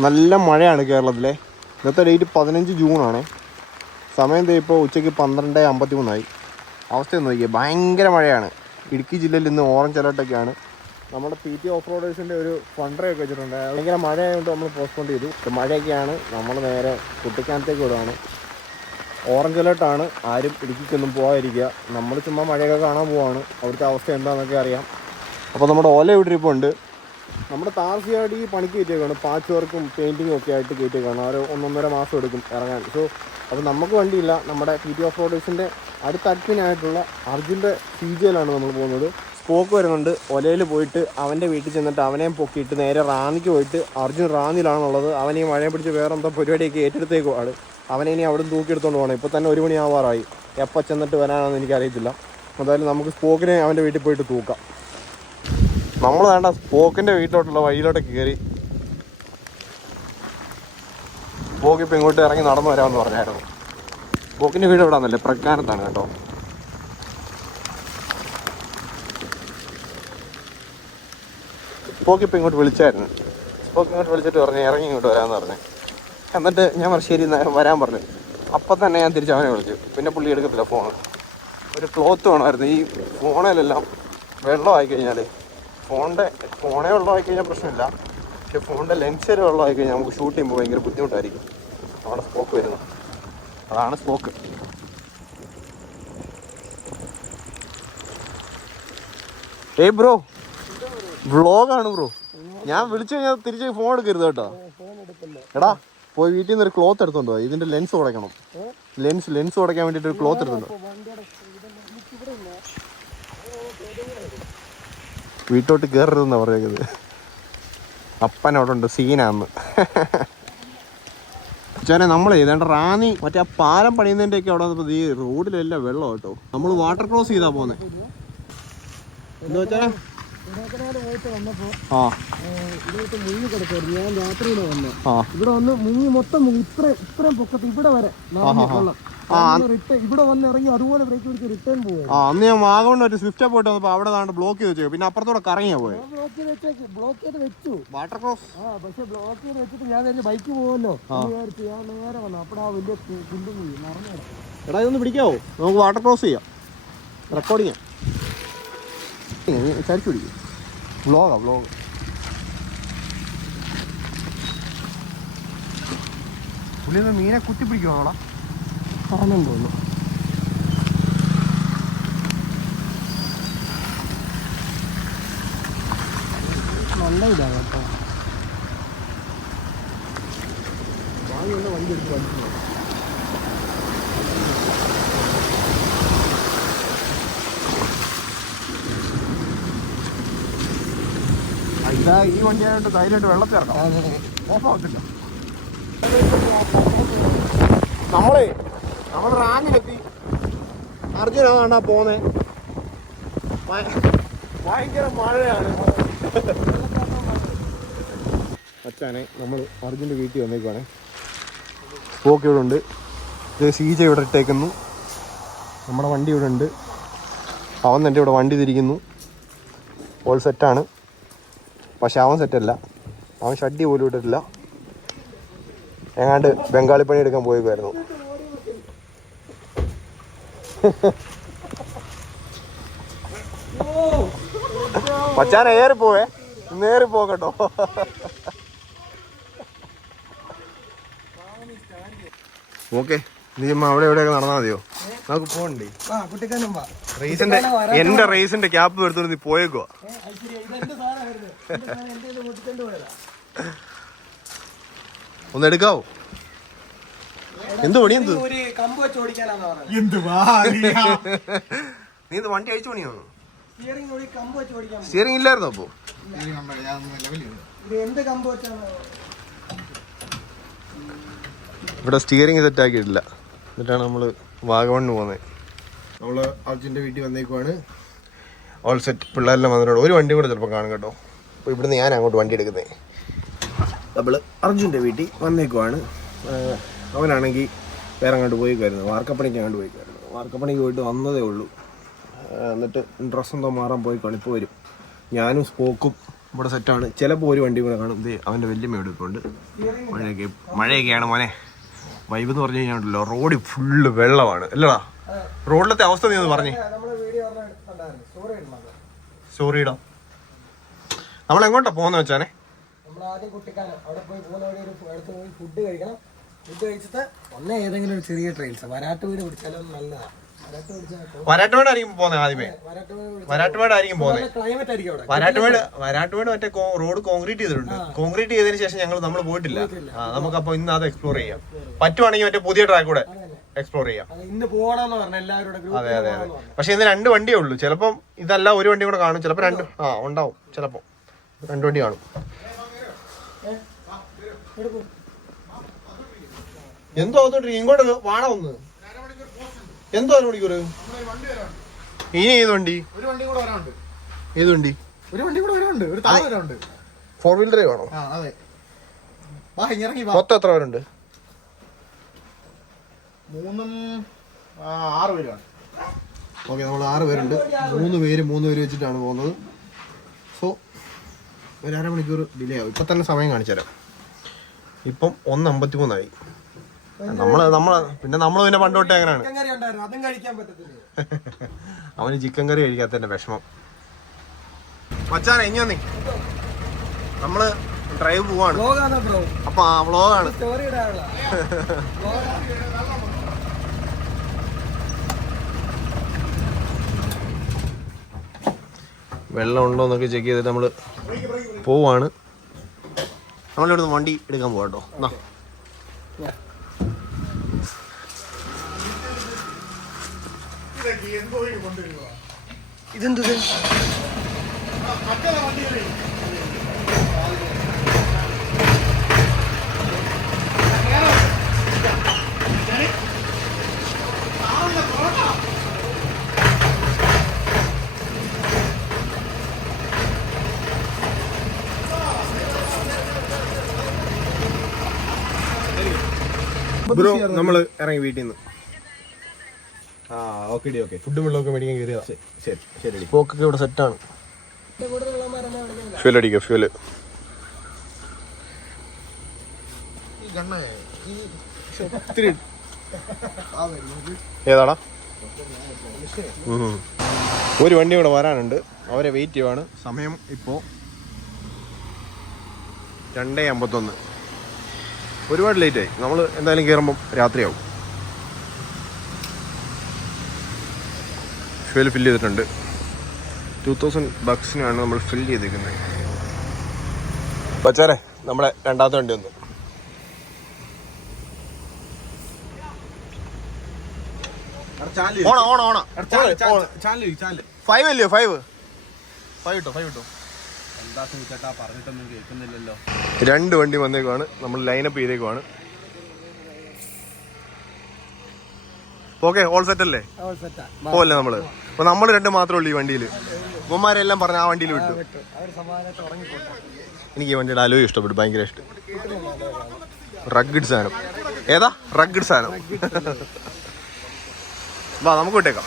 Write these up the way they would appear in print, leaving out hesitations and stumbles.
നല്ല മഴയാണ് കേരളത്തിലെ. ഇന്നത്തെ ഡേറ്റ് 15 ജൂണാണ്. സമയം ഇപ്പോൾ ഉച്ചയ്ക്ക് 12:53 അവസ്ഥ നോക്കിയാൽ ഭയങ്കര മഴയാണ്. ഇടുക്കി ജില്ലയിൽ ഇന്ന് ഓറഞ്ച് അലേർട്ടൊക്കെയാണ്. നമ്മുടെ PT ഓഫ് റോഡേഴ്സിൻ്റെ ഒരു ഫണ്ടറൊക്കെ വെച്ചിട്ടുണ്ട്. ഭയങ്കര മഴയായതുകൊണ്ട് നമ്മൾ പോസ്റ്റ്പോൺ ചെയ്തു. മഴയൊക്കെയാണ്. നമ്മൾ നേരെ കുട്ടിക്കാനത്തേക്ക് വിടുകയാണ്. ഓറഞ്ച് അലേർട്ടാണ്. ആരും ഇടുക്കിക്കൊന്നും പോകാതിരിക്കുക. നമ്മൾ ചുമ്മാ മഴയൊക്കെ കാണാൻ പോവാണ്. അവിടുത്തെ അവസ്ഥ എന്താണെന്നൊക്കെ അറിയാം. അപ്പോൾ നമ്മുടെ ഓല വിട്ടിരിപ്പുണ്ട്. നമ്മുടെ താർസിയാടി പണിക്ക് കയറ്റിയേക്കാണ്. പാച്ച് വർക്കും പെയിൻറ്റിങ്ങും ഒക്കെ ആയിട്ട് കയറ്റിയേക്കാണ്. ഒരു 1.5 മാസം എടുക്കും ഇറങ്ങാൻ. അപ്പോൾ നമുക്ക് വണ്ടിയില്ല. നമ്മുടെ PT ഓഫ് റോഡേഴ്സിൻ്റെ അടുത്ത അഡ്മിനായിട്ടുള്ള അർജുൻ്റെ CJയിലാണ് നമ്മൾ പോകുന്നത്. സ്പോക്ക് വരുന്നുണ്ട്. ഒലയിൽ പോയിട്ട് അവൻ്റെ വീട്ടിൽ ചെന്നിട്ട് അവനെയും പൊക്കിയിട്ട് നേരെ റാന്നിക്ക് പോയിട്ട് അർജുൻ റാന്നിലാണുള്ളത്. അവൻ ഈ മഴയെ പിടിച്ച് വേറെ എന്തോ പരിപാടിയൊക്കെ ഏറ്റെടുത്തേക്കുവാണ്. അവനെ ഇനി അവിടെ നിന്ന് തൂക്കിയെടുത്തോണ്ട് പോകണം. ഇപ്പോൾ തന്നെ 1 മണിയാവാറായി. എപ്പോൾ ചെന്നിട്ട് വരാനാണെന്ന് എനിക്കറിയത്തില്ല. എന്തായാലും നമുക്ക് സ്പോക്കിനെ അവൻ്റെ വീട്ടിൽ പോയിട്ട് തൂക്കാം. നമ്മൾ വേണ്ട സ്പോക്കിൻ്റെ വീട്ടിലോട്ടുള്ള വഴിയിലോട്ട് കയറി. സ്പോക്ക് ഇപ്പം ഇങ്ങോട്ട് ഇറങ്ങി നടന്നു വരാമെന്ന് പറഞ്ഞായിരുന്നു. സ്പോക്കിൻ്റെ വീട് എവിടെ ആണെന്നല്ലേ, പ്രക്കാനത്താണ് കേട്ടോ. സ്പോക്ക് ഇപ്പം ഇങ്ങോട്ട് വിളിച്ചായിരുന്നു. സ്പോക്ക് ഇങ്ങോട്ട് വിളിച്ചിട്ട് പറഞ്ഞു ഇറങ്ങി ഇങ്ങോട്ട് വരാമെന്ന് പറഞ്ഞു. എന്നിട്ട് ഞാൻ പറഞ്ഞു ശരി വരാൻ പറഞ്ഞു. അപ്പം തന്നെ ഞാൻ തിരിച്ച് അവനെ വിളിച്ചു. പിന്നെ പുള്ളി എടുക്കത്തില്ല ഫോണ്. ഒരു ക്ലോത്ത് വേണമായിരുന്നു. ഈ ഫോണിലെല്ലാം വെള്ളമായി കഴിഞ്ഞാൽ ഫോണേ വെള്ളമായി കഴിഞ്ഞാൽ പ്രശ്നമില്ല. പക്ഷെ ഫോണിൻ്റെ ലെൻസിൽ വെള്ളമായി കഴിഞ്ഞാൽ നമുക്ക് ഷൂട്ട് ചെയ്യുമ്പോൾ ഭയങ്കര ബുദ്ധിമുട്ടായിരിക്കും. അവിടെ സ്പോക്ക് വരുന്നു. അതാണ് സ്പോക്ക്. ഏയ് ബ്രോ, വ്ളോഗാണ് ബ്രോ. ഞാൻ വിളിച്ചു കഴിഞ്ഞാൽ തിരിച്ച് ഫോൺ എടുക്കരുത് കേട്ടോ. എടാ പോയി വീട്ടിൽ നിന്ന് ഒരു ക്ലോത്ത് എടുത്തോണ്ടോ. ഇതിൻ്റെ ലെൻസ് ഉടയ്ക്കണം. ലെൻസ് ഉടയ്ക്കാൻ വേണ്ടിയിട്ട് ഒരു ക്ലോത്ത് എടുത്തുണ്ടോ. വീട്ടോട്ട് കയറരുതെന്നാണ് പറയുന്നത്. അപ്പൻ അവിടെ ഉണ്ട്, സീനാന്ന്. ചേനെ നമ്മൾ ഏതാണ്ട് റാന്നി മറ്റേ ആ പാലം പണിയുന്നതിൻ്റെയൊക്കെ അവിടെ വന്നപ്പോൾ ഈ റോഡിലെല്ലാം വെള്ളം കേട്ടോ. നമ്മൾ വാട്ടർ ക്രോസ് ചെയ്താ പോകുന്നത്. എന്താ വെച്ചാൽ മുങ്ങി കിടക്കായിരുന്നു. ഞാൻ രാത്രിയിലെ വന്നു. ഇവിടെ വന്ന് മുങ്ങി മൊത്തം ഇത്രയും പൊക്കത്ത് ഇവിടെ വരെ ഇവിടെ വന്ന് ഇറങ്ങി അതുപോലെ ബ്രേക്ക് പിടിച്ച് റിട്ടേൺ പോകും. അന്ന് ഞാൻ വാഗമണ് ഒരു സ്വിഫ്റ്റ് പോയിട്ട് വന്നപ്പോൾ അവിടെ നാണ്ട് ബ്ലോക്ക് ചെയ്ത് വെച്ചു. പിന്നെ അപ്പുറത്തോടെ കറങ്ങിയാ പോയത്. ബ്ലോക്ക് ചെയ്ത് വെച്ചു വാട്ടർ ക്രോസ്. പക്ഷെ ബ്ലോക്ക് ചെയ്ത് വെച്ചിട്ട് ഞാൻ തന്നെ ബൈക്ക് പോകുമല്ലോ വിചാരിച്ചു. ഞാൻ നേരെ വന്നു. അപ്പോൾ ആ വലിയ കുണ്ടും നിറഞ്ഞു. എടാ ഇതൊന്ന് പിടിക്കാവോ? നമുക്ക് വാട്ടർ ക്രോസ് ചെയ്യാം. റെക്കോർഡിങ് ചരിച്ചു പിടിക്കും. വ്ളോഗാ വ്ളോഗ്. പുള്ളി മീനെ കുത്തി പിടിക്കുവാണോടാ? ആണെന്ന് തോന്നുന്നു. നല്ല ഇതാണ് കേട്ടോ. വണ്ടി എടുത്ത് വണ്ടി ഇതാ ഈ വണ്ടിയായിട്ട് ധൈര്യമായിട്ട് വെള്ളത്തിൽ ഇറക്കാം. ഓഫാവത്തില്ല. നമ്മൾ റാന്നിലെത്തി. അർജുനാണ് പോന്നെ. ഭയങ്കര മഴയാണ്. അച്ഛനെ നമ്മൾ അർജുൻ്റെ വീട്ടിൽ വന്നേക്കുവാണേ. സ്പോക്ക് ഇവിടെ ഉണ്ട്. CJ ഇവിടെ ഇട്ടേക്കുന്നു. നമ്മുടെ വണ്ടി ഇവിടെ ഉണ്ട്. അവൻ എൻ്റെ ഇവിടെ വണ്ടി തിരിക്കുന്നു. ഓൾ സെറ്റാണ്. പക്ഷെ അവൻ സെറ്റല്ല. അവൻ ഷഡ്ഡി പോലും ഇട്ടിട്ടില്ല. എങ്ങാണ്ട് ബംഗാളി പണി എടുക്കാൻ പോയേക്കുമായിരുന്നു. പച്ചാൻ ഏറിപ്പോവേ. നേറി പോകട്ടോ. ഓക്കെ, നീ അവിടെ എവിടെയൊക്കെ നടന്നാൽ മതിയോ? നമുക്ക് പോകണ്ടേ? എന്റെ റേസിന്റെ ക്യാപ്പ് എടുത്തോണ്ട് നീ പോയേക്കുവാ. ഒന്ന് എടുക്കാവോ? എന്ത് പണി? നീ ഇത് വണ്ടി അഴിച്ചു പണിയാണോ? സ്റ്റിയറിംഗ് ഇല്ലായിരുന്നോ അപ്പോ? ഇവിടെ സ്റ്റിയറിംഗ് സെറ്റ് ആക്കിയിട്ടില്ല. എന്നിട്ടാണ് നമ്മൾ വാഗമണ്ണ് പോകുന്നത്. നമ്മൾ അർജുൻ്റെ വീട്ടിൽ വന്നേക്കുവാണ്. All set. പിള്ളേരെല്ലാം വന്നിട്ടുണ്ട്. ഒരു വണ്ടി കൂടെ ചിലപ്പോൾ കാണും കേട്ടോ. അപ്പോൾ ഇവിടുന്ന് ഞാൻ അങ്ങോട്ട് വണ്ടി എടുക്കുന്നത്. നമ്മൾ അർജുൻ്റെ വീട്ടിൽ വന്നേക്കുവാണ്. അവനാണെങ്കിൽ വേറെ അങ്ങോട്ട് പോയിക്കുമായിരുന്നു. വാർക്കപ്പണിക്ക് അങ്ങോട്ട് പോയിക്കുമായിരുന്നു. വാർക്കപ്പണിക്ക് പോയിട്ട് വന്നതേ ഉള്ളൂ. എന്നിട്ട് ഡ്രസ്സെന്തോ മാറാൻ പോയിക്കാണ്. ഇപ്പോൾ വരും. ഞാനും സ്പോക്കും ഇവിടെ സെറ്റാണ്. ചിലപ്പോൾ ഒരു വണ്ടി കൂടെ കാണും. ഇത് അവൻ്റെ വല്യമ്മ എടുക്കുന്നുണ്ട്. മഴയൊക്കെയാണ് മോനെ. വൈബ് എന്ന് പറഞ്ഞു കഴിഞ്ഞാൽ ഉണ്ടല്ലോ, റോഡ് ഫുള്ള് വെള്ളമാണ് അല്ലടാ. റോഡിലത്തെ അവസ്ഥ നീ ഒന്ന് പറഞ്ഞേ. സ്റ്റോറി ഇടാം. നമ്മൾ എങ്ങോട്ടാ പോകുന്ന വെച്ചാനെ? ഫുഡ് കഴിക്കണം. ഫുഡ് കഴിച്ചിട്ട് ഏതെങ്കിലും ഒരു ചെറിയ ട്രെയിൽസ് വരാട്ട് വീട് പിടിച്ചാലും നല്ലതാണ്. വരാട്ടുമേട് ആയിരിക്കും പോകുന്നത് ആദ്യമേ. വരാട്ടുമേട് ആയിരിക്കും പോകുന്നത്. ക്ലൈമറ്റ് ആയിരിക്കും അവിടെ. വരാട്ടുമേട് മറ്റേ റോഡ് കോൺക്രീറ്റ് ചെയ്തിട്ടുണ്ട്. കോൺക്രീറ്റ് ചെയ്തതിന് ശേഷം നമ്മൾ പോയിട്ടില്ല. നമുക്കപ്പോ ഇന്ന് അത് എക്സ്പ്ലോർ ചെയ്യാം. പറ്റുവാണെങ്കിൽ മറ്റേ പുതിയ ട്രാക്ക് കൂടെ എക്സ്പ്ലോർ ചെയ്യാം. ഇന്ന് പോകണമെന്ന് പറഞ്ഞ എല്ലാവരും. അതെ അതെ അതെ. പക്ഷെ ഇന്ന് 2 വണ്ടിയേ ഉള്ളൂ. ചിലപ്പം ഇതല്ല ഒരു വണ്ടി കൂടെ കാണും. ചിലപ്പോ 2 ഉണ്ടാവും. ചിലപ്പോ 2 വണ്ടി കാണും. എന്തോ ഇങ്ങോട്ട് വാണ ഒന്ന് എന്തോ 1 മണിക്കൂർ ഇനി ഏത് വണ്ടി? ഒരു വണ്ടി കൂടെ വരാനുണ്ട്. ഏത് വണ്ടി? ഒരു വണ്ടി കൂടെ വരാനുണ്ട്. ഒരു താഴെ വരാനുണ്ട്. 4 വീലർ ഡ്രൈവ് ആണോ? അതെ. മൊത്തം എത്ര പേരുണ്ട്? 6 പേരാണ്. ഓക്കെ, നമ്മൾ 6 പേരുണ്ട്. 3 പേര് വെച്ചിട്ടാണ് പോകുന്നത്. സോ ഒരു അരമണിക്കൂർ ഡിലേ ആവും. ഇപ്പം തന്നെ സമയം കാണിച്ചു തരാം. ഇപ്പം 1:53 പിന്നെ പണ്ട് തൊട്ടേ അങ്ങനെയാണ്. അവന് ചിക്കൻ കറി കഴിക്കാത്തതിന്റെ വിഷമം. മച്ചാനെ ഇനി വന്നേ, നമ്മള് ഡ്രൈവ് പോവാണ്. അപ്പൊ വ്ളോഗാണ്. വെള്ളം ഉണ്ടോ എന്നൊക്കെ ചെക്ക് ചെയ്തിട്ട് നമ്മള് പോവാണ്. നമ്മളിവിടുന്ന് വണ്ടി എടുക്കാൻ പോവാട്ടോ. ഇതെന്ത്? ബ്രോ, നമ്മള് ഇറങ്ങി വീട്ടിൽ നിന്ന്. ഓക്കെ ഫുഡും വെള്ളമൊക്കെ മേടിക്കാൻ കയറിയതാ. ശരി. പോക്കൊക്കെ ഇവിടെ സെറ്റാണ്. ഫ്യൂൽ അടിക്കുക. ഫ്യൂല് ഏതാടാ? ഒരു വണ്ടി ഇവിടെ വരാനുണ്ട്. അവരെ വെയിറ്റ് ചെയ്യുവാണ്. സമയം ഇപ്പോൾ 2:51. ഒരുപാട് ലേറ്റായി. നമ്മൾ എന്തായാലും കയറുമ്പം രാത്രിയാവും. ഫ്യൂൽ ഫില്ല് ചെയ്തിട്ടുണ്ട്. 2000 ബക്സിനാണ് നമ്മൾ ഫില്ല് ചെയ്തിരിക്കുന്നത്. ബച്ചാരെ, നമ്മുടെ രണ്ടാമത്തെ വണ്ടി ഒന്ന് ഓണ 5 അല്ലയോ? 5 ഇട്ടോ. പറഞ്ഞിട്ടൊന്നും കേൾക്കുന്നില്ലല്ലോ. 2 വണ്ടി വന്നേക്കുവാണ്. നമ്മൾ ലൈനപ്പ് ചെയ്തേക്കുവാണ്. ഓക്കെ, ഓൾ സെറ്റ് അല്ലേ? പോവല്ലേ നമ്മള്? അപ്പൊ നമ്മൾ 2 മാത്രമേ ഉള്ളൂ ഈ വണ്ടിയിൽ. ഉമ്മമാരെല്ലാം പറഞ്ഞ ആ വണ്ടിയിൽ വിട്ടു. എനിക്ക് ഈ വണ്ടിയുടെ അലോയ് ഇഷ്ടപ്പെട്ടു. ഭയങ്കര ഇഷ്ടം. റഗ്ഗഡ് സാധനം. ഏതാ? റഗ്ഗഡ് സാധനം. വാ, നമുക്ക് വിട്ടേക്കാം.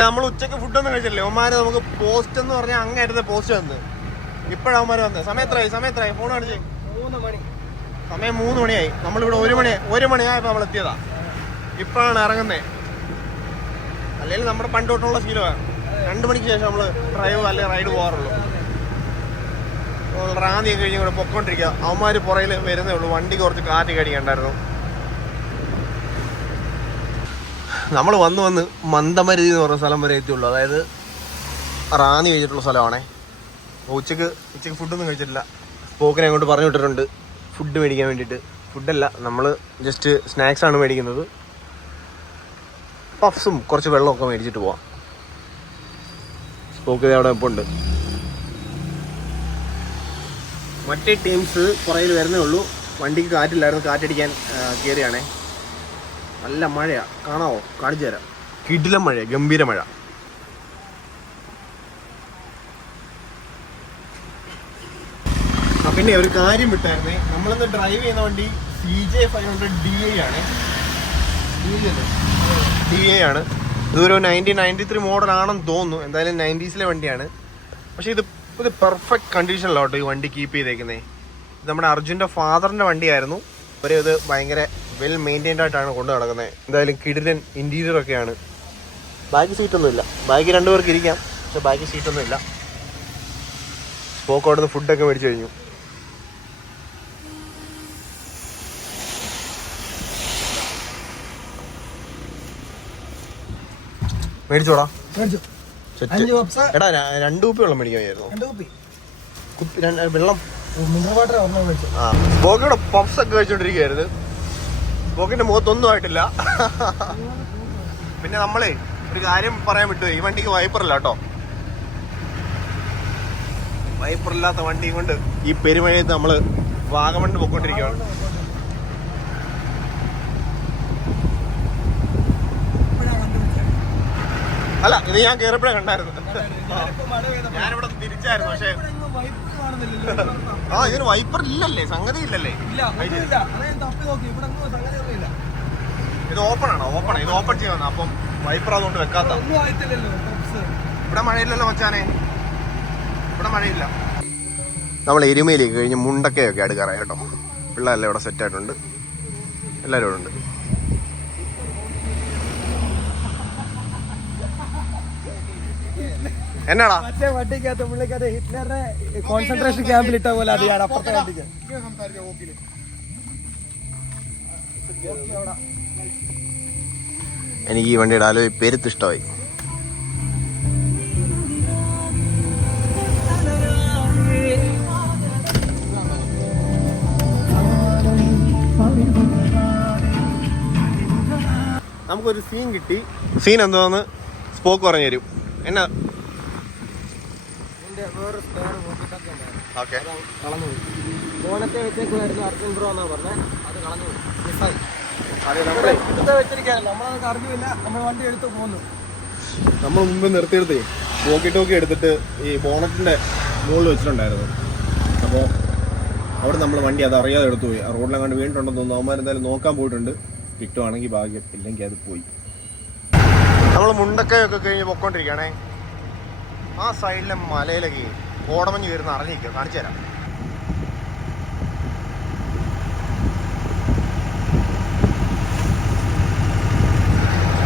നമ്മൾ ഉച്ചക്ക് ഫുഡൊന്നും കഴിച്ചില്ലേ. അവന്മാര് നമുക്ക് പോസ്റ്റ് എന്ന് പറഞ്ഞാൽ അങ്ങേറ്റത്തെ പോസ്റ്റ് വന്ന്. ഇപ്പോഴാണ് അവന്മാര് വന്നത്. സമയം എത്രയായി? ഫോൺ കാണിച്ചേ. 3 മണി. സമയം 3 മണിയായി. നമ്മളിവിടെ 1 മണിയായപ്പോൾ നമ്മൾ എത്തിയതാ. ഇപ്പോഴാണ് ഇറങ്ങുന്നത്. അല്ലെങ്കിൽ നമ്മുടെ പണ്ട് തൊട്ടുള്ള ശീലമാണ്. 2 മണിക്ക് ശേഷം നമ്മൾ ഡ്രൈവ് അല്ലെങ്കിൽ റൈഡ് പോകാറുള്ളൂ. റാന്നിയൊക്കെ കഴിഞ്ഞ് ഇവിടെ പൊക്കോണ്ടിരിക്കുക. അവന്മാർ പുറയിൽ വരുന്നേ ഉള്ളൂ. വണ്ടിക്ക് കുറച്ച് കാറ്റ് കടിക്കണ്ടായിരുന്നു. നമ്മൾ വന്ന് മന്ദമരുതി എന്ന് പറഞ്ഞ സ്ഥലം വരെ എത്തിയുള്ളൂ. അതായത് റാന്നി കഴിച്ചിട്ടുള്ള സ്ഥലമാണേ. ഉച്ചക്ക് ഫുഡൊന്നും കഴിച്ചിട്ടില്ല. സ്പോക്കിനെ അങ്ങോട്ട് പറഞ്ഞു വിട്ടിട്ടുണ്ട് ഫുഡ് മേടിക്കാൻ വേണ്ടിയിട്ട്. ഫുഡല്ല, നമ്മൾ ജസ്റ്റ് സ്നാക്സാണ് മേടിക്കുന്നത്. പഫ്സും കുറച്ച് വെള്ളമൊക്കെ മേടിച്ചിട്ട് പോവാം. സ്പോക്ക് അവിടെ ഇപ്പോൾ ഉണ്ട്. മറ്റേ ടീംസ് പുറകിൽ വരുന്നേ ഉള്ളൂ. വണ്ടിക്ക് കാറ്റില്ലായിരുന്നു. കാറ്റടിക്കാൻ കയറിയാണേ. നല്ല മഴയാണ്. കാണാവോ? കാണിച്ചു തരാം. കിടിലം മഴ, ഗംഭീര മഴ. പിന്നെ ഒരു കാര്യം വിട്ടായിരുന്നേ. നമ്മളിന്ന് ഡ്രൈവ് ചെയ്യുന്ന വണ്ടി CJ 500 DI ആണ്. DA ആണ്. ഇതൊരു 1993 മോഡലാണെന്ന് തോന്നുന്നു. എന്തായാലും 90s വണ്ടിയാണ്. പക്ഷേ ഇത് പെർഫെക്റ്റ് കണ്ടീഷനിലോട്ടോ ഈ വണ്ടി കീപ്പ് ചെയ്തേക്കുന്നത്. ഇത് നമ്മുടെ അർജുൻ്റെ ഫാദറിൻ്റെ വണ്ടിയായിരുന്നു. ഇത് ഭയങ്കര വെൽ മെയിൻറ്റൈൻഡ് ആയിട്ടാണ് കൊണ്ട് നടക്കുന്നത്. എന്തായാലും കിടിലൻ ഇൻറ്റീരിയറൊക്കെയാണ്. ബാക്ക് സീറ്റൊന്നുമില്ല. ബാക്ക് 2 പേർക്ക് ഇരിക്കാം, പക്ഷെ ബാക്ക് സീറ്റൊന്നുമില്ല. സ്പോക്ക് അവിടെ നിന്ന് ഫുഡൊക്കെ മേടിച്ചു കഴിഞ്ഞു. മേടിച്ചോടാ. എടാ 2 കുപ്പി വെള്ളം മേടിക്കാമായിരുന്നു. വെള്ളം സ്പോക്കിയുടെ പപ്സ് ഒക്കെ കഴിച്ചോണ്ടിരിക്കുകയായിരുന്നു. സ്പോക്കിന്റെ മുഖത്തൊന്നും ആയിട്ടില്ല. പിന്നെ നമ്മളെ ഒരു കാര്യം പറയാൻ വിട്ടു, ഈ വണ്ടിക്ക് വൈപ്പറില്ല കേട്ടോ. വൈപ്പറില്ലാത്ത വണ്ടിയും കൊണ്ട് ഈ പെരുമഴയത്ത് നമ്മള് വാഗമണ്ണ് പൊക്കോണ്ടിരിക്കുകയാണ്. അല്ല, ഇത് ഞാൻ കയറിയപ്പോഴേ കണ്ടായിരുന്നു. ഞാനിവിടെ തിരിച്ചായിരുന്നു. പക്ഷെ ഇതിന് വൈപ്പർ ഇല്ലല്ലേ, സംഗതി ഇല്ലല്ലേ. ഇത് ഓപ്പൺ ആണോ? ഓപ്പണാണ്. ഇത് ഓപ്പൺ ചെയ്യുന്ന. അപ്പം വൈപ്പർ അതുകൊണ്ട് വെക്കാത്ത. ഇവിടെ മഴയില്ലല്ലോ മച്ചാനെ, ഇവിടെ മഴയില്ല. നമ്മൾ എരുമയിലേക്ക് കഴിഞ്ഞ് മുണ്ടക്കയൊക്കെ അടുക്കാറായി കേട്ടോ. പിള്ളേരെല്ലാം ഇവിടെ സെറ്റായിട്ടുണ്ട്, എല്ലാവരും ഇവിടെ ഉണ്ട്. എന്നാടാ വണ്ടിക്കകത്ത് പുള്ളിക്കകത്ത് ഹിറ്റ്ലറുടെ കോൺസെൻട്രേഷൻ ക്യാമ്പിൽ ഇട്ട പോലെ അതെയാണ് അപ്പുറത്തെ വണ്ടിക്ക്. എനിക്ക് ഈ വണ്ടിയുടെ ആലോചി പെരുത്ത് ഇഷ്ടമായി. നമുക്കൊരു സീൻ കിട്ടി. സീൻ എന്തോന്ന് സ്പോക്ക് പറഞ്ഞു തരും. എന്നാ ഓണത്തെ വെച്ചേക്കുമായിരുന്നു അർജുൻ ബ്രോ എന്നാ പറഞ്ഞത്. അത് കളഞ്ഞു വെച്ചിരിക്കുകയല്ല, നമ്മളത് അറിഞ്ഞില്ല. നമ്മൾ വണ്ടി എടുത്ത് പോന്നു. നമ്മൾ മുമ്പ് നിർത്തിയെടുത്തേ പോക്കിട്ടോക്കി എടുത്തിട്ട് ഈ ബോണറ്റിന്റെ മുകളിൽ വെച്ചിട്ടുണ്ടായിരുന്നു. അപ്പോൾ അവിടെ നമ്മൾ വണ്ടി അത് അറിയാതെ എടുത്തു പോയി. ആ റോഡിലെങ്ങാണ്ട് വീണിട്ടുണ്ടെന്ന് തോന്നുന്നു. അവന്മാരെന്തായാലും നോക്കാൻ പോയിട്ടുണ്ട്. കിട്ടുവാണെങ്കിൽ ഭാഗ്യം, ഇല്ലെങ്കിൽ അത് പോയി. നമ്മൾ മുണ്ടക്കയൊക്കെ കഴിഞ്ഞ് പൊക്കോണ്ടിരിക്കുകയാണേ. ആ സൈഡിലെ മലയിലേക്ക് കോടമഞ്ഞ് വരുന്ന അറിഞ്ഞിരിക്കുക. കാണിച്ചു തരാം.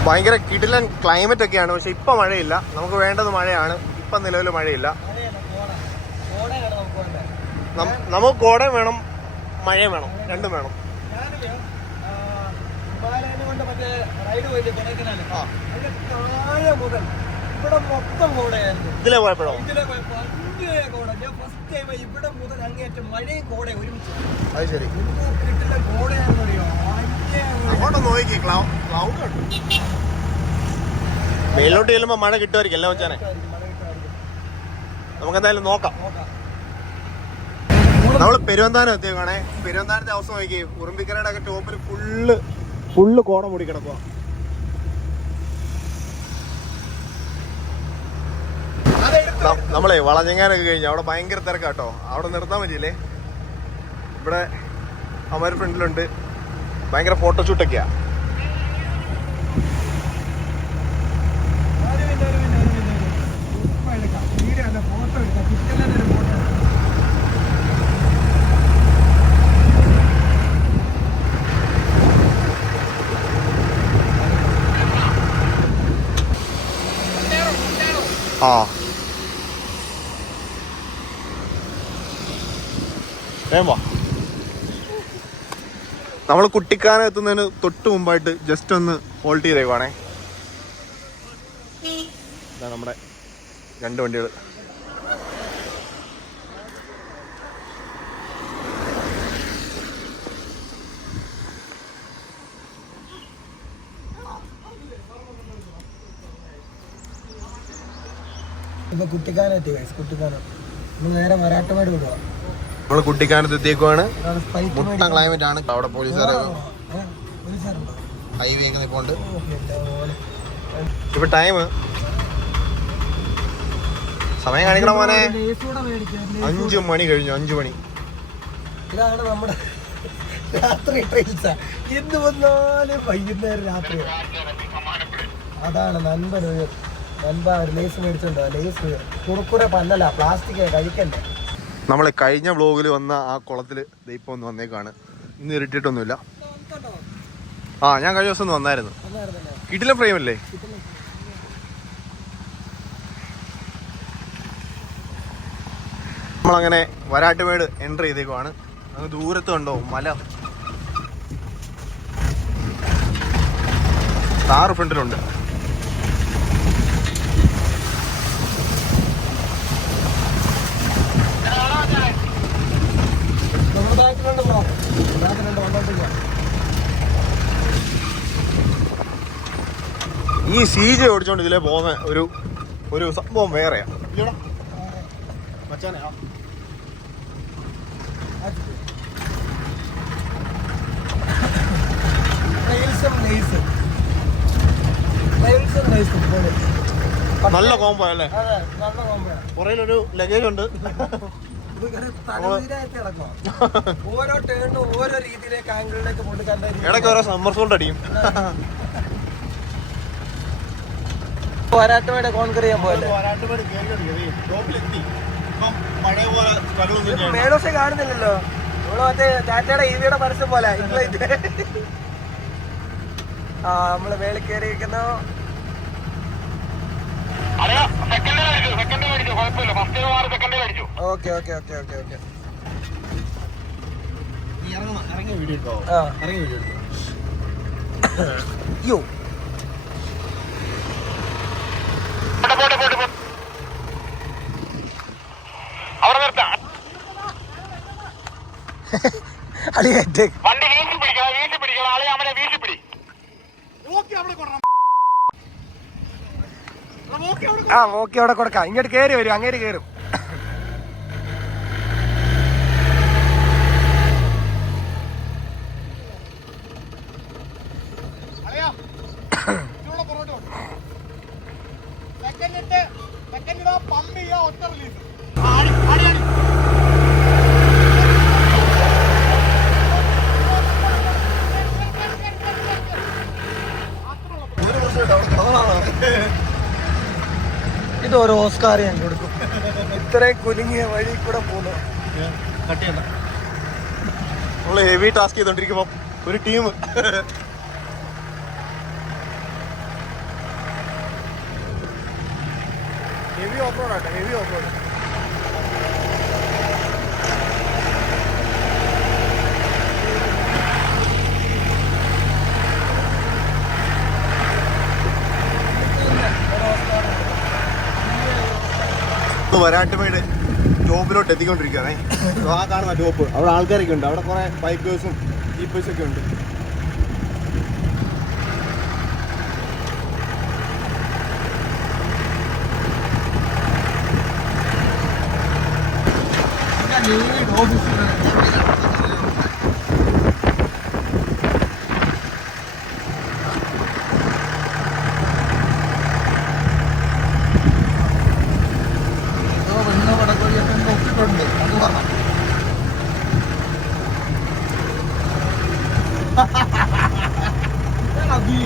ഭയങ്കര കിടിലൻ ക്ലൈമറ്റ് ഒക്കെയാണ്. പക്ഷെ ഇപ്പം മഴയില്ല. നമുക്ക് വേണ്ടത് മഴയാണ്. ഇപ്പം നിലവിൽ മഴയില്ല. നമുക്ക് കോടയും വേണം, മഴയും വേണം, രണ്ടും വേണം. ഇതിലെ പോയപ്പോഴോ അത് ശരി. അങ്ങോട്ടൊന്ന് നോക്കി ക്ലൗഡ് മേലോട്ട് ചെല്ലുമ്പോ മഴ കിട്ടുമായിരിക്കും അല്ലേ വെച്ചാനെ. നമുക്ക് എന്തായാലും നോക്കാം. നമ്മള് പെരുവന്താനം എത്തിയേക്കാണേ. പെരുവന്താനത്തെ അവസ്ഥ നോക്കി. ഉറുമ്പിക്കരയുടെ ഒക്കെ ടോപ്പിൽ ഫുള്ള് കോട മൂടി കിടക്കുക. നമ്മളെ വളഞ്ഞങ്ങാനൊക്കെ കഴിഞ്ഞു. അവിടെ ഭയങ്കര തിരക്കാട്ടോ. അവിടെ നിർത്താൻ പറ്റിയില്ലേ. ഇവിടെ അവന്മാർ ഫ്രണ്ടിലുണ്ട്. ഭയങ്കര ഫോട്ടോഷൂട്ടൊക്കെയാ. ആ വേവാ. നമ്മൾ കുട്ടിക്കാനം എത്തുന്നതിന് തൊട്ട് മുമ്പായിട്ട് ജസ്റ്റ് ഒന്ന് ഹോൾട്ട് ചെയ്തേക്കുവാണേ. ഇതാ നമ്മുടെ 2 വണ്ടികൾ. ഇപ്പൊ കുട്ടിക്കാനം എത്തി. കുട്ടിക്കാനം നമ്മൾ നേരെ മരാട്ടമേട് വിടുക. നമ്മള് കുട്ടിക്കാനത്ത് എത്തിയേക്കുവാണ്. മുട്ട ക്ലൈമറ്റ് ആണ്. അവിടെ പോലീസുകാർ ഹൈവേ ഒക്കെ നിൽപ്പുണ്ട്. ഇപ്പൊ ടൈം സമയം കാണിക്കണം മോനെ. 5 മണി കഴിഞ്ഞു. 5 മണി. ഇതാണ് നമ്മുടെ രാത്രി ട്രെയിൽസാ എന്ത് വന്നാലും വൈകുന്നേരം രാത്രി. അതാണ് നൻപൻ ഒരു ലേസ് മേടിച്ചോണ്ടോ, ലേസ് കുറുക്കുറെ പന്നല, പ്ലാസ്റ്റിക് കഴിക്കണ്ടേ. നമ്മൾ കഴിഞ്ഞ വ്ലോഗിൽ വന്ന ആ കുളത്തിൽ ഇപ്പം ഒന്ന് വന്നേക്കാണ്. ഇന്ന് ഇരുട്ടിയിട്ടൊന്നുമില്ല. ആ ഞാൻ കഴിഞ്ഞ ദിവസം ഒന്ന് വന്നായിരുന്നു. കിടിലൻ ഫ്രെയിം അല്ലേ? നമ്മളങ്ങനെ വരാട്ടുമേട് എൻട്രി ചെയ്തേക്കുവാണ്. അങ്ങ് ദൂരത്ത് കണ്ടോ മല, കാറ് ഫ്രണ്ടിലുണ്ട്. ഈ CJ ഓടിച്ചോണ്ട് ഇതിലേ പോകുന്ന ഒരു സംഭവം വേറെയാ. നല്ല കോമ്പോ അല്ലേ? പുറയിലൊരു ലഗേജ് ഉണ്ട്. ഓരോ ടേണിനും ഓരോ രീതിയിലേക്ക് ആംഗിളിലേക്ക് പോയിട്ട് കണ്ട ഇടയ്ക്ക് ഓരോ സമ്മർസോൾട്ട് അടിയും. വരാട്ടുമേട് കോൺകർ ചെയ്യാൻ പോലെ മേലോസ് കാണുന്നില്ലല്ലോ. നമ്മള് മറ്റേ ടാറ്റയുടെ EV പരസ്യം പോലെ നമ്മള് മേളിൽ കയറിയിരിക്കുന്നു. ഓക്കെ യോ ഓക്കെ അവിടെ കൊടുക്കാം. ഇങ്ങോട്ട് കയറി വരും, അങ്ങേര് കയറും. ഇതൊരു ഓസ്കാർ ഞാൻ കൊടുക്കും. ഇത്രയും കുലുങ്ങിയ വഴി കൂടെ പോകുന്നു. നമ്മള് ഹെവി ടാസ്ക് ചെയ്തോണ്ടിരിക്കുമ്പോ ഒരു ടീം ഹെവി ഓഫ് റോഡ് ആട്ടെ, ഹെവി ഓഫ് റോഡ്. വരാട്ടുമേട് ടോപ്പിലോട്ട് എത്തിക്കൊണ്ടിരിക്കുകയാണേ. ആ കാണുന്ന ടോപ്പ്, അവിടെ ആൾക്കാരൊക്കെ ഉണ്ട്. അവിടെ കുറെ ബൈക്കേഴ്സും ജീപ്പേഴ്സൊക്കെ ഉണ്ട്.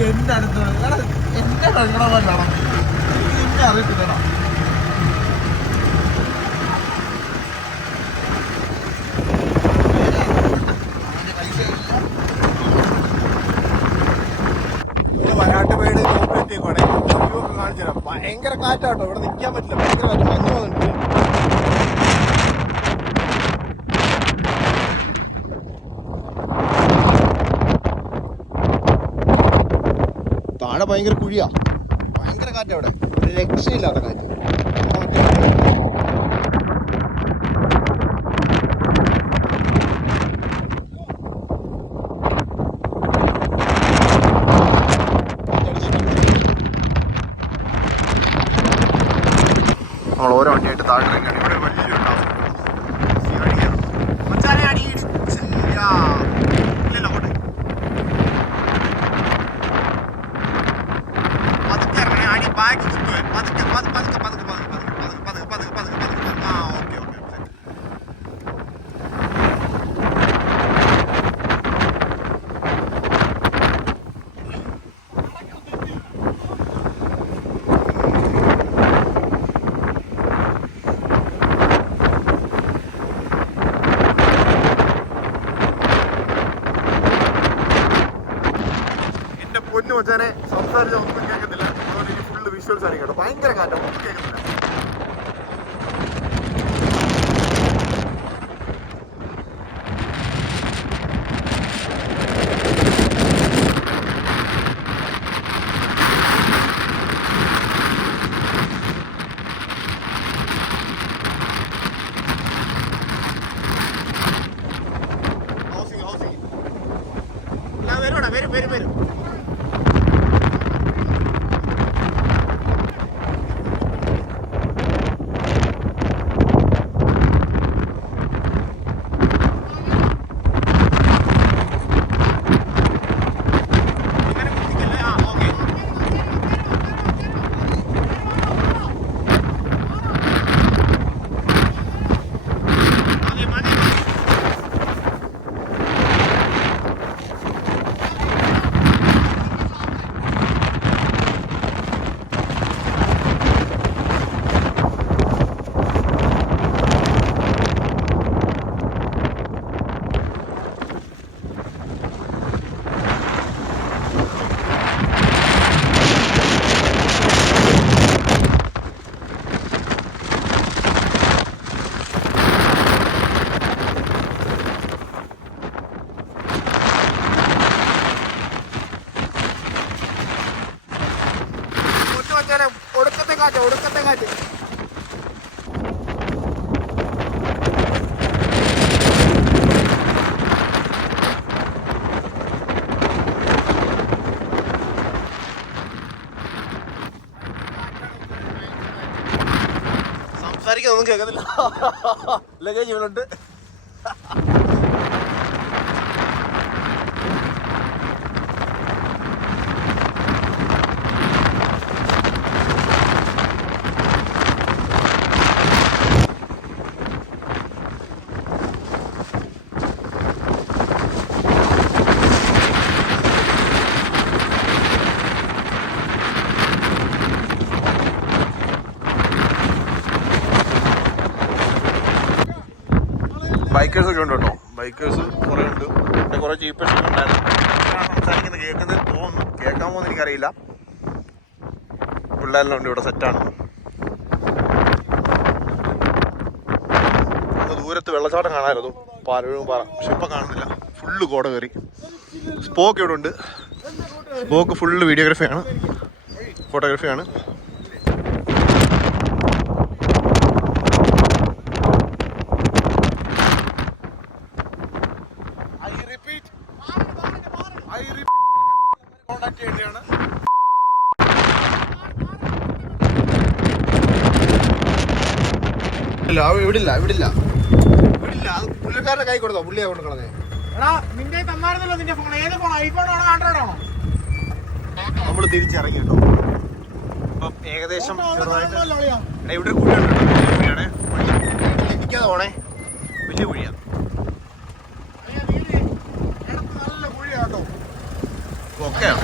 എന്റെ അടുത്ത് എന്റെ അറിയത്തില്ലടാ. വരാട്ടുമേട് കോപ്പറേറ്റീവ് കാണിച്ചു തരാം. ഭയങ്കര കാറ്റാട്ടോ, ഇവിടെ നിൽക്കാൻ പറ്റില്ല. ഭയങ്കര കാറ്റ്, മഞ്ഞ് വന്നിട്ടുണ്ട്. താഴെ ഭയങ്കര കുഴിയാ, ഭയങ്കര കാറ്റ്. അവിടെ രക്ഷയില്ലാത്ത കാറ്റ്. നമ്മൾ ഓരോ വണ്ടിയായിട്ട് താഴെ ഇറങ്ങിയാണ്. ഇവിടെ വലിയൊരു ടാസ്ക്. ഇല്ലല്ലോ കോട്ടെ പതുക്കെ ഇറങ്ങണേ. അടി ബാഗ് കുത്തുവേ. പതുക്കെ പതുക്കെ പതുക്കെ പതുക്കെ പതുക്കെ പതുക്കെ പതുക്കെ പതുക്കെ പതുക്കെ പതുക്കെ. ആ ഓക്കെ ഓക്കെ. ഭയങ്കര കാറ്റാണ്, ഒന്നും കേൾക്കുന്നില്ല. വരും. ഒടുക്കത്തെ കാറ്റ്. സംസാരിക്കുന്നൊന്നും കേൾക്കുന്നില്ല. ലഗേജ് ഇവനുണ്ട്. ബൈക്കേഴ്സ് ഒക്കെ ഉണ്ട് കേട്ടോ. ബൈക്കേഴ്സ് കുറേ ഉണ്ട്. പിന്നെ കുറേ ജീപ്പേഴ്സ് ഒക്കെ ഉണ്ടായിരുന്നു. സംസാരിക്കുന്നത് കേൾക്കുന്നത് തോന്നുന്നു. കേൾക്കാൻ പോകുന്ന എനിക്കറിയില്ല. പിള്ളേരെല്ലാം ഉണ്ട് ഇവിടെ, സെറ്റാണ്. നമുക്ക് ദൂരത്ത് വെള്ളച്ചാട്ടം കാണാമായിരുന്നു, പാലഴും പാറ. പക്ഷെ ഇപ്പം കാണുന്നില്ല, ഫുള്ള് കോട കയറി. സ്പോക്ക് ഇവിടെ ഉണ്ട്. Spoke full വീഡിയോഗ്രാഫിയാണ്, ഫോട്ടോഗ്രാഫിയാണ്. ഇവിടില്ല അത് പുള്ളിക്കാരുടെ കൈ കൊടുത്തോ, പുള്ളിയാ കൊണ്ട് കളഞ്ഞേ. നമ്മള് തിരിച്ചിറങ്ങി കേട്ടോ. അപ്പം ഏകദേശം ഇവിടെ ഒരു കുഴിയാണ്. എനിക്കത് പോണേ, വലിയ കുഴിയാ. നല്ല കുഴിയാട്ടോ. ഓക്കെയാണ്.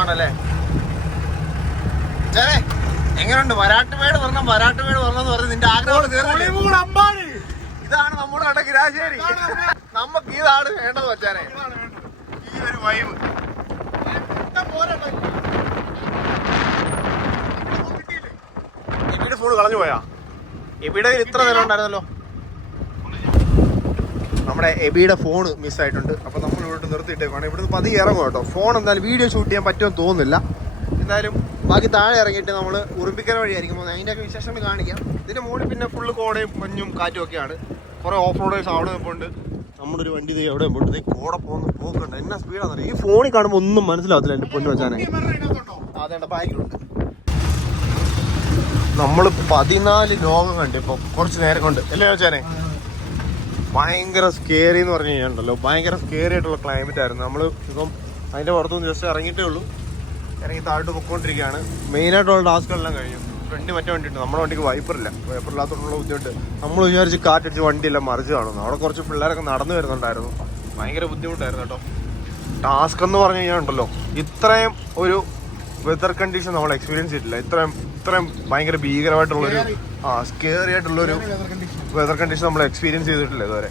ആണല്ലേ? എങ്ങനെയുണ്ട്? വരാട്ടുമേട് വരണമെന്ന് പറഞ്ഞ് നിന്റെ ആഗ്രഹം തീർന്നു. ഇതാണ് നമ്മുടെ അവിടെ കിരാശ്ശേരി. നമുക്ക് ഇതാണ് വേണ്ടത് വച്ചാനെ, ഈ ഒരു വൈബ്. എബിയുടെ ഫോൺ കളഞ്ഞു പോയാ? എബിയുടെ ഇത്ര നേരം ഉണ്ടായിരുന്നല്ലോ. നമ്മുടെ എബിയുടെ ഫോണ് മിസ്സായിട്ടുണ്ട്. അപ്പോൾ നമ്മൾ ഇവിടെ നിർത്തിയിട്ടേക്കാണ്. ഇവിടുന്ന് പതിയെ ഇറങ്ങും കേട്ടോ. ഫോൺ എന്തായാലും വീഡിയോ ഷൂട്ട് ചെയ്യാൻ പറ്റുമെന്ന് തോന്നുന്നില്ല. എന്തായാലും ബാക്കി താഴെ ഇറങ്ങിയിട്ട് നമ്മൾ ഉറുമ്പിക്കര വഴിയായിരിക്കും. അതിൻ്റെയൊക്കെ വിശേഷങ്ങൾ കാണിക്കാം. ഇതിൻ്റെ മുകളിൽ പിന്നെ ഫുള്ള് കോടയും മഞ്ഞും കാറ്റും ഒക്കെയാണ്. കുറേ ഓഫ് റോഡേഴ്സ് അവിടെ നിൽപ്പുണ്ട്. നമ്മുടെ ഒരു വണ്ടി എവിടെ പോയിട്ട് ഇതേ കോട പോക്കുണ്ട്. എന്നാ സ്പീഡാണെന്നറിയാം. ഈ ഫോണിൽ കാണുമ്പോൾ ഒന്നും മനസ്സിലാവത്തില്ല എൻ്റെ പൊന്നു വെച്ചാനെ. അതേണ്ട ബാക്കിലുണ്ട്. നമ്മൾ 14 ലോകം കണ്ട് ഇപ്പോൾ കുറച്ച് നേരം കൊണ്ട് അല്ലേ വെച്ചാനെ. ഭയങ്കര സ്കേറി എന്ന് പറഞ്ഞു കഴിഞ്ഞാൽ ഭയങ്കര സ്കേറി ആയിട്ടുള്ള ക്ലൈമറ്റ് ആയിരുന്നു. നമ്മൾ ഇപ്പം അതിൻ്റെ പുറത്തുനിന്ന് ജസ്റ്റ് ഇറങ്ങിയിട്ടേ ഉള്ളൂ. ഇറങ്ങി താഴോട്ട് പൊയ്ക്കൊണ്ടിരിക്കുകയാണ്. മെയിനായിട്ടുള്ള ടാസ്കുകളെല്ലാം കഴിഞ്ഞു. ഫ്രണ്ട് മറ്റേ വണ്ടി ഉണ്ട്. നമ്മുടെ വണ്ടിക്ക് വൈപ്പറില്ലാത്തതുകൊണ്ടുള്ള ബുദ്ധിമുട്ട്. നമ്മൾ വിചാരിച്ച് കാറ്റടിച്ച് വണ്ടിയെല്ലാം മറിച്ച് കാണുന്നു. അവിടെ കുറച്ച് പിള്ളേരൊക്കെ നടന്നു വരുന്നുണ്ടായിരുന്നു. ഭയങ്കര ബുദ്ധിമുട്ടായിരുന്നു കേട്ടോ. ടാസ്ക് എന്ന് പറഞ്ഞു കഴിഞ്ഞാൽ ഉണ്ടല്ലോ, ഇത്രയും ഒരു വെതർ കണ്ടീഷൻ നമ്മൾ എക്സ്പീരിയൻസ് ചെയ്തിട്ടില്ല. ഇത്ര ഇത്രയും ഭയങ്കര ഭീകരമായിട്ടുള്ളൊരു സ്കേറി ആയിട്ടുള്ളൊരു വെതർ കണ്ടീഷൻ നമ്മൾ എക്സ്പീരിയൻസ് ചെയ്തിട്ടില്ല ഇതുവരെ.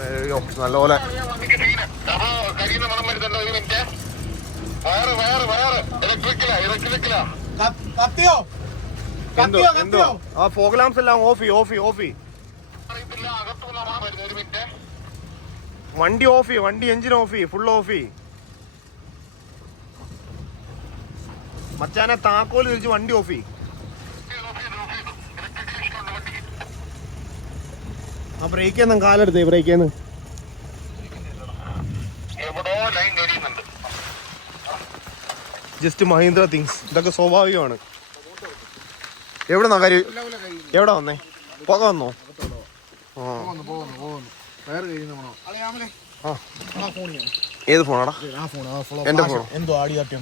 അയ്യോ നല്ലപോലെ എന്തോ ആ ഫോഗ് ലാംപ്സ് എല്ലാം ഓഫ് വണ്ടി ഓഫ് ചെയ്യും, വണ്ടി എഞ്ചിൻ ഓഫ് ചെയ്യും, ഫുൾ ഓഫ് ചെയ്യും. മച്ചാനെ താക്കോല് തിരിച്ച് വണ്ടി ഓഫ് ചെയ്യും. ആ ബ്രേക്കേന്ന് കാലെടുത്തേ, ബ്രേക്കേന്ന് ജസ്റ്റ് മഹീന്ദ്ര തിങ്സ്. ഇതൊക്കെ സ്വാഭാവികമാണ്. എവിടെ കാര്യം എവിടെ വന്നേ? പുക വന്നോ? ഏത് ഫോണാടാ? എന്റെ ഫോണോ? എന്തോ ആടിയാട്ടി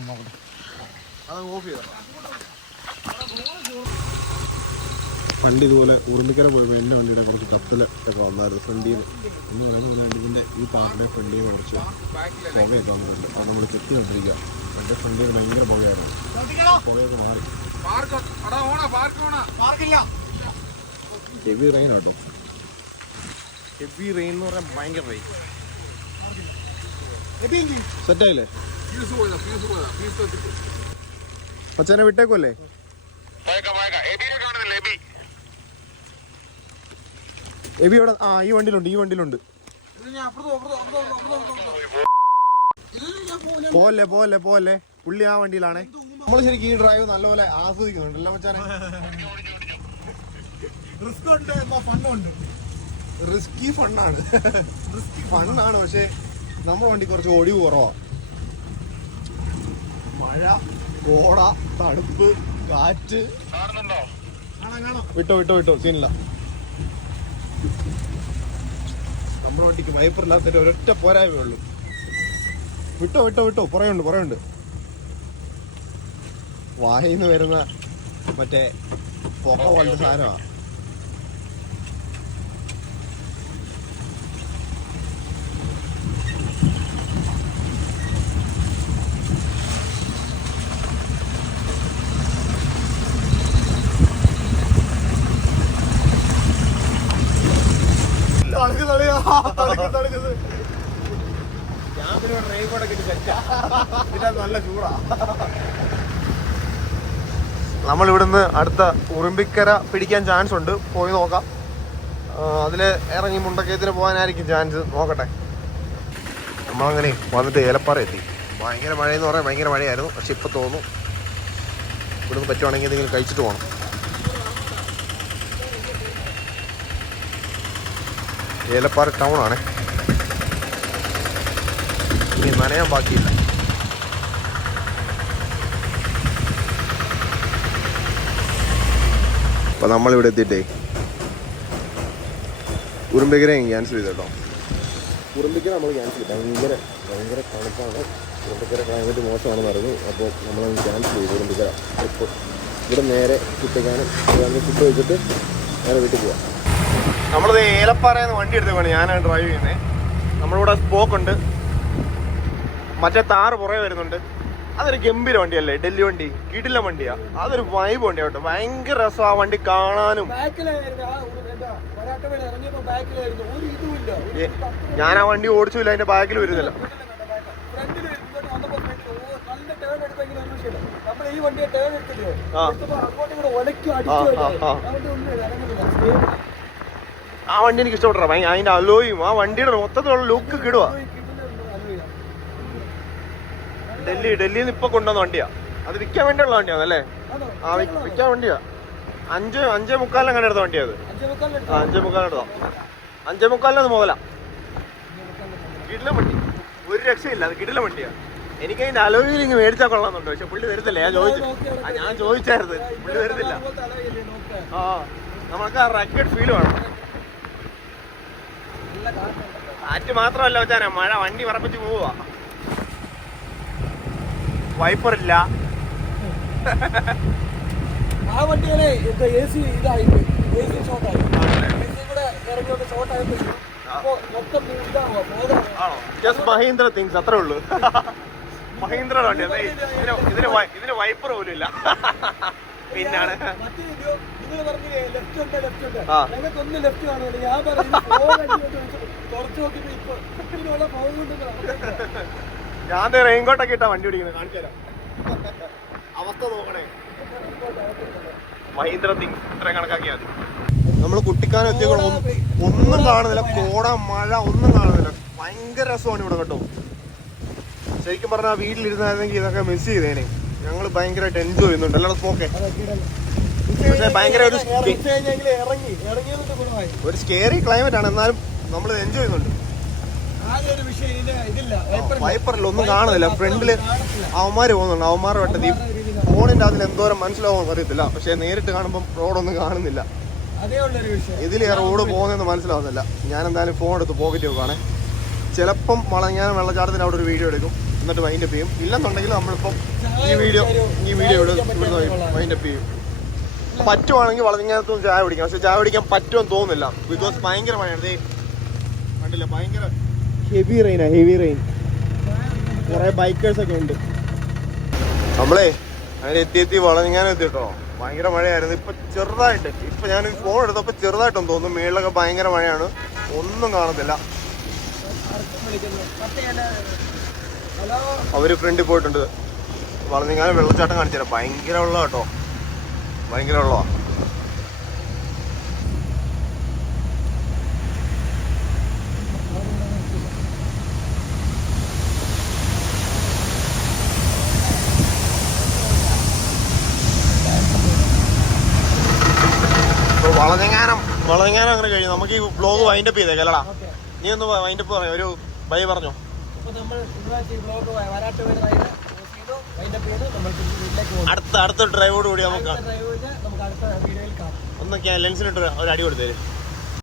വണ്ടി ഇതുപോലെ ഉറുമ്പിക്കര പോയപ്പോൾ എൻ്റെ വണ്ടിയുടെ കുറച്ച് കത്തിലൊക്കെ വന്നായിരുന്നു ഫ്രണ്ടിൽ എന്ന് പറയുന്നത്. ഇതിൻ്റെ ഈ പാർട്ടിയുടെ ഫ്രണ്ടിൽ കുറച്ച് പുകയൊക്കെ വന്നിട്ടുണ്ട്. അത് നമ്മൾ ചെക്ക് കണ്ടിരിക്കുക. എൻ്റെ ഫ്രണ്ടിൽ ഭയങ്കര പുകയായിരുന്നു. പുകയൊക്കെ മാറി. ഹെവി റെയിൻ ആട്ടോ. ഹെവി റെയിൻ എന്ന് പറഞ്ഞാൽ ഭയങ്കര റെയിൻ. സെറ്റായില്ലേ? അച്ഛനെ വിട്ടേക്കുമല്ലേ? എബി എവിടെ? ആ ഈ വണ്ടിയിലുണ്ട്. പോലെ പുള്ളി ആ വണ്ടിയിലാണേ. നമ്മൾ ശരിക്കും ഈ ഡ്രൈവ് നല്ലപോലെ ആസ്വദിക്കുന്നുണ്ടല്ലോ മച്ചാനെ. റിസ്കി ഫണ്ണാണ്. പക്ഷെ നമ്മുടെ വണ്ടി കുറച്ച് ഒടിവ് കുറവാണ്. മഴ, കോട, തണുപ്പ്, കാറ്റ്. വിട്ടോ സീനില്ല. നമ്മുടെ വണ്ടിക്ക് വൈപ്പറില്ലാത്തൊരു ഒരൊറ്റ പോരായ്മേ ഉള്ളൂ. വിട്ടോ പറയുണ്ട്. വായിന്ന് വരുന്ന മറ്റേ പുക പോലത്തെ സാധനമാണ്. നല്ല ചൂടാ. നമ്മൾ ഇവിടുന്ന് അടുത്ത ഉറുമ്പിക്കര പിടിക്കാൻ ചാൻസ് ഉണ്ട്. പോയി നോക്കാം. അതില് ഇറങ്ങി മുണ്ടക്കയത്തിന് പോകാനായിരിക്കും ചാൻസ്. നോക്കട്ടെ. നമ്മളങ്ങനെ വന്നിട്ട് ഏലപ്പാറ എത്തി. ഭയങ്കര മഴയെന്ന് പറയാൻ ഭയങ്കര മഴയായിരുന്നു. പക്ഷെ ഇപ്പം തോന്നുന്നു ഇവിടുന്ന് പറ്റുവാണെങ്കിൽ എന്തെങ്കിലും കഴിച്ചിട്ട് പോകണം. ഏലപ്പാറ ടൗൺ ആണ്. ഇനി നനയാൻ ബാക്കിയില്ല. അപ്പം നമ്മളിവിടെ എത്തിയിട്ടേ ഉറുമ്പിക്കരയും ക്യാൻസൽ ചെയ്തു കേട്ടോ. ഉറുമ്പിക്കര നമ്മൾ ക്യാൻസൽ ചെയ്തു. ഭയങ്കര തണുപ്പാണ്. ഉറുമ്പിക്കര ക്ലൈമറ്റ് മോശമാണെന്ന് അറിഞ്ഞു. അപ്പോൾ നമ്മളത് ക്യാൻസൽ ചെയ്തു ഉറുമ്പിക്കര. ഇപ്പോൾ ഇവിടെ നേരെ കുട്ടിക്കാനും ഫുഡ് കഴിച്ചിട്ട് നേരെ വീട്ടിൽ പോവാം. നമ്മളത് ഏലപ്പാറയെന്ന് വണ്ടി എടുത്തേക്കാണ് ഞാനാണ് ഡ്രൈവ് ചെയ്യുന്നത്. നമ്മളിവിടെ സ്പോക്കുണ്ട്. മറ്റേ താറ് പുറകെ വരുന്നുണ്ട്. അതൊരു ഗംഭീര വണ്ടിയല്ലേ, ഡൽഹി വണ്ടി. കിടിലൻ വണ്ടിയാ. അതൊരു വൈബ് വണ്ടിയാ കേട്ടോ. ഭയങ്കര രസം ആ വണ്ടി കാണാനും. ഞാൻ ആ വണ്ടി ഓടിച്ചില്ല, അതിന്റെ ബാക്കിൽ വരുന്നില്ല. ആ വണ്ടി എനിക്ക് ഇഷ്ടപ്പെട്ടോ. അതിന്റെ അലോയും ആ വണ്ടിയുടെ മൊത്തത്തിലുള്ള ലുക്ക് കിടുവാ. ഡൽഹിയിൽ നിന്ന് ഇപ്പൊ കൊണ്ടുവന്ന വണ്ടിയാ. അത് വിൽക്കാൻ വേണ്ടിയുള്ള വണ്ടിയാണ് അല്ലേ? ആ വിൽക്കാൻ വണ്ടിയാ. 5:45 അങ്ങനെ എടുത്ത വണ്ടിയാ അത്. 5:45 എടുത്തോ. 5:45 മുതല. കിടിലൻ വണ്ടി, ഒരു രക്ഷയില്ല. അത് കിടിലൻ വണ്ടിയാ. എനിക്ക് അതിന്റെ അലോയിൽ ഇങ്ങ് മേടിച്ചാൽ കൊള്ളാന്നുണ്ട്. പക്ഷെ പുള്ളി തരുന്നില്ല. ഞാൻ ചോദിച്ചായിരുന്നു, പുള്ളി തരുന്നില്ല. ആ നമുക്ക് ആ റക്കറ്റ് ഫീൽ വേണം. കാറ്റ് മാത്രമല്ല വെച്ചാൽ മഴ വണ്ടി പറപ്പിച്ച് പോവാ. വൈപ്പറില്ല. ആ വണ്ടികളെ AC ഇതായിട്ട് AC ഷോർട്ടായി. AC കൂടെ ഇറങ്ങിയോണ്ട് ഷോർട്ടായപ്പോൾ മൊത്തം ഇതാണോ ജസ്റ്റ് മഹീന്ദ്ര തിങ്സ് അത്രേ ഉള്ളൂ. മഹീന്ദ്ര വണ്ടി ഇതിന് വൈപ്പർ പോലും ഇല്ല. പിന്നാണ് മറ്റേ വീഡിയോ നിങ്ങൾ പറഞ്ഞില്ലേ ലെഫ്റ്റ് ഉണ്ട് ആ. ഞങ്ങൾക്ക് ഒന്ന് ലെഫ്റ്റ് കാണുന്നില്ല. ഞാൻ പറഞ്ഞു തുറച്ചു നോക്കിയപ്പോ ഇപ്പൊ ഇതിനുള്ള പോകുന്നുണ്ടെന്ന് ഞാൻ റെയിൻകോട്ടൊക്കെ ഇട്ടാ വണ്ടി ഓടിക്കുന്നത്. കാണിച്ചു തരാം അവസ്ഥ നോക്കണേ. മഹീന്ദ്രത്തിൽ ഇത്രയും കണക്കാക്കിയാൽ മതി. നമ്മൾ കുട്ടിക്കാലം എത്തിയപ്പോൾ ഒന്നും കാണുന്നില്ല. കോട മഴ ഒന്നും കാണുന്നില്ല. ഭയങ്കര രസമാണ് ഇവിടെ കേട്ടോ. ശരിക്കും പറഞ്ഞാൽ വീട്ടിലിരുന്നായിരുന്നെങ്കിൽ ഇതൊക്കെ മിസ് ചെയ്തേനെ. ഞങ്ങൾ ഭയങ്കരമായിട്ട് എൻജോയ് ചെയ്യുന്നുണ്ട് എല്ലാവരും പോക്കെ. പക്ഷേ ഭയങ്കര ഒരു സ്കേറി ക്ലൈമറ്റ് ആണ്, എന്നാലും നമ്മൾ എൻജോയ് ചെയ്യുന്നുണ്ട്. വൈപ്പറിൽ ഒന്നും കാണുന്നില്ല. ഫ്രണ്ടില് അവന്മാര് പോകുന്നുണ്ട്. അവന്മാരുടെ വെട്ടത്തി ഫോണിന്റെ അതിൽ എന്തോരം മനസ്സിലാവുമെന്ന് അറിയത്തില്ല. പക്ഷെ നേരിട്ട് കാണുമ്പോൾ റോഡൊന്നും കാണുന്നില്ല. ഇതിൽ റോഡ് പോകുന്നതെന്ന് മനസ്സിലാവുന്നില്ല. ഞാൻ എന്തായാലും ഫോൺ എടുത്ത് പോക്കറ്റ് വെക്കുകയാണെ. ചിലപ്പം ഞാൻ വെള്ളച്ചാട്ടത്തിന് അവിടെ ഒരു വീഡിയോ എടുക്കും, എന്നിട്ട് വൈൻഡപ്പ് ചെയ്യും. ഇല്ലെന്നുണ്ടെങ്കിൽ നമ്മളിപ്പം ഈ വീഡിയോ ഇവിടുന്ന് വൈൻഡപ്പ് ചെയ്യും. പറ്റുവാണെങ്കിൽ വളഞ്ഞാത്തൊന്നും ചായ പിടിക്കാം. പക്ഷെ ചായ പിടിക്കാൻ പറ്റുമെന്ന് തോന്നുന്നില്ല. ബിക്കോസ് ഭയങ്കര മഴയാണ്. കണ്ടില്ല, ഭയങ്കര ഹെവി റെയിനാണ്. Heavy rain. കുറെ ബൈക്കേഴ്സ് ഒക്കെ ഉണ്ട്. നമ്മളെ അങ്ങനെ എത്തി വളഞ്ഞാനും എത്തിട്ടോ. ഭയങ്കര മഴയായിരുന്നു. ഇപ്പൊ ചെറുതായിട്ട്, ഇപ്പൊ ഞാൻ ഫോൺ എടുത്തപ്പോ ചെറുതായിട്ടൊന്നും തോന്നുന്നു. മേളിലൊക്കെ ഭയങ്കര മഴയാണ്, ഒന്നും കാണത്തില്ല. അവര് ഫ്രണ്ടിൽ പോയിട്ടുണ്ട്. വളഞ്ഞാലും വെള്ളച്ചാട്ടം കാണിച്ചുതരാം. ഭയങ്കര വെള്ളം കേട്ടോ, ഭയങ്കര വെള്ളമാണ്. വളഞ്ഞാനം അങ്ങനെ കഴിഞ്ഞു. നമുക്ക് ഈ ബ്ലോഗ് വൈൻഡപ്പ് ചെയ്തേക്കല്ലടാ. നീ ഒന്ന് വൈൻഡപ്പ് പറയാം, ഒരു ബൈ പറഞ്ഞോ. അടുത്ത ഡ്രൈവോട് കൂടി നമുക്ക് ഒന്ന് ലെൻസിലിട്ട് ഒരു അടി കൊടുത്തേര്.